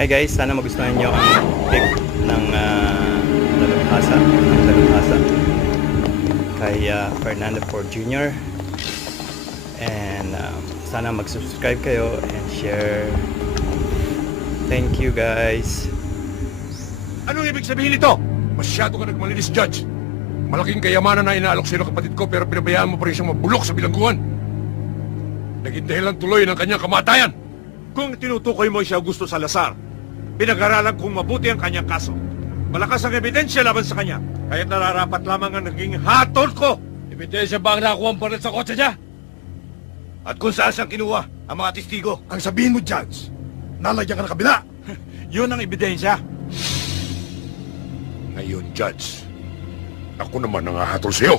Hi guys, sana magustuhan nyo ang pick ng dalubhasa kay Fernando Ford Jr. And sana mag-subscribe kayo and share. Thank you guys. Anong ibig sabihin nito? Masyado ka nagmalinis, Judge. Malaking kayamanan na inaalok sa'yo ng kapatid ko pero pinabayaan mo pa rin siyang mabulok sa bilangguan. Naging dahilan tuloy ng kanyang kamatayan. Kung tinutukoy mo siya Augusto Salazar, pinag-aralan kong mabuti ang kanyang kaso. Malakas ang ebidensya laban sa kanya. Kaya nararapat lamang ang naging hatol ko. Ebidensya ba ang nakuha ang baril sa kotse niya? At kung saan siyang kinuha ang mga testigo. Ang sabihin mo, Judge, nalagyan ka ng kabila. Yun ang ebidensya. Ngayon, Judge, ako naman ang hahatol sa'yo.